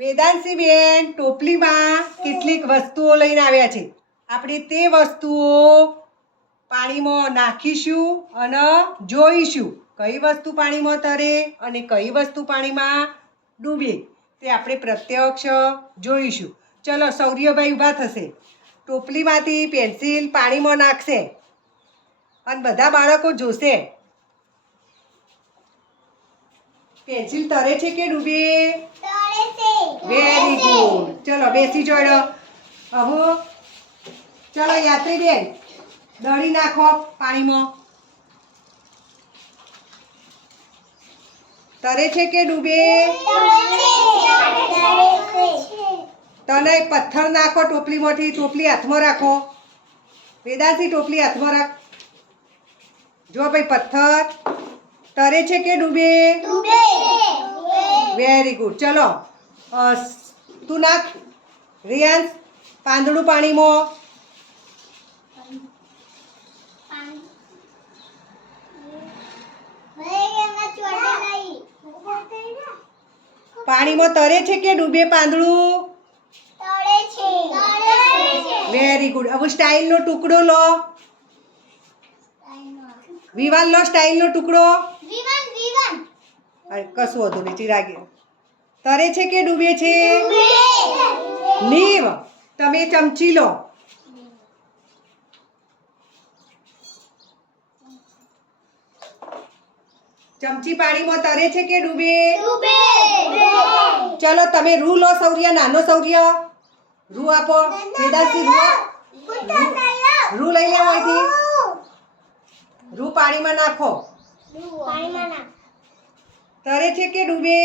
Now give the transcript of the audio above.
વેદાંશી બેન ટોપલીમાં કેટલીક વસ્તુઓ લઈને આવ્યા છે. આપણે તે વસ્તુઓ પાણીમાં નાખીશું અને જોઈશું કઈ વસ્તુ પાણીમાં તરે અને કઈ વસ્તુ પાણીમાં ડૂબે તે આપણે પ્રત્યક્ષ જોઈશું. ચલો સૌર્યભાઈ ઊભા થશે, ટોપલીમાંથી પેન્સિલ પાણીમાં નાખશે અને બધા બાળકો જોશે પેન્સિલ તરે છે કે ડૂબે. Very good. ચલો બેસી જોડો. હવે ચલો યાત્રી બેન દળી નાખો પાણીમાં. તરે છે કે ડૂબે. તને પથ્થર નાખો ટોપલીમાંથી. ટોપલી હાથમાં રાખો. વેદાંશી ટોપલી હાથમાં રાખ. જો ભાઈ પથ્થર તરે છે કે ડૂબે. Very good. ચલો તું નાખ રિયાંશ પાંદડું પાણીમાં. પાણીમાં તરે છે કે ડૂબે પાંદડું. Very good. હવે સ્ટાઇલનો ટુકડો લો. વિવાન લો સ્ટાઇલનો ટુકડો. કશું વધુ નહીં ચિરાગે. તરે છે કે ડૂબે છે. નીવ તમે ચમચી લો. ચમચી પાણીમાં તરે છે કે ડૂબે. ચલો તમે રૂ લો સૌર્ય, નાનો સૌર્ય રૂ આપો. વેદાંશી રૂ લઈ લેવો અહીંથી. રૂ પાણીમાં નાખો. તરે છે કે ડૂબે.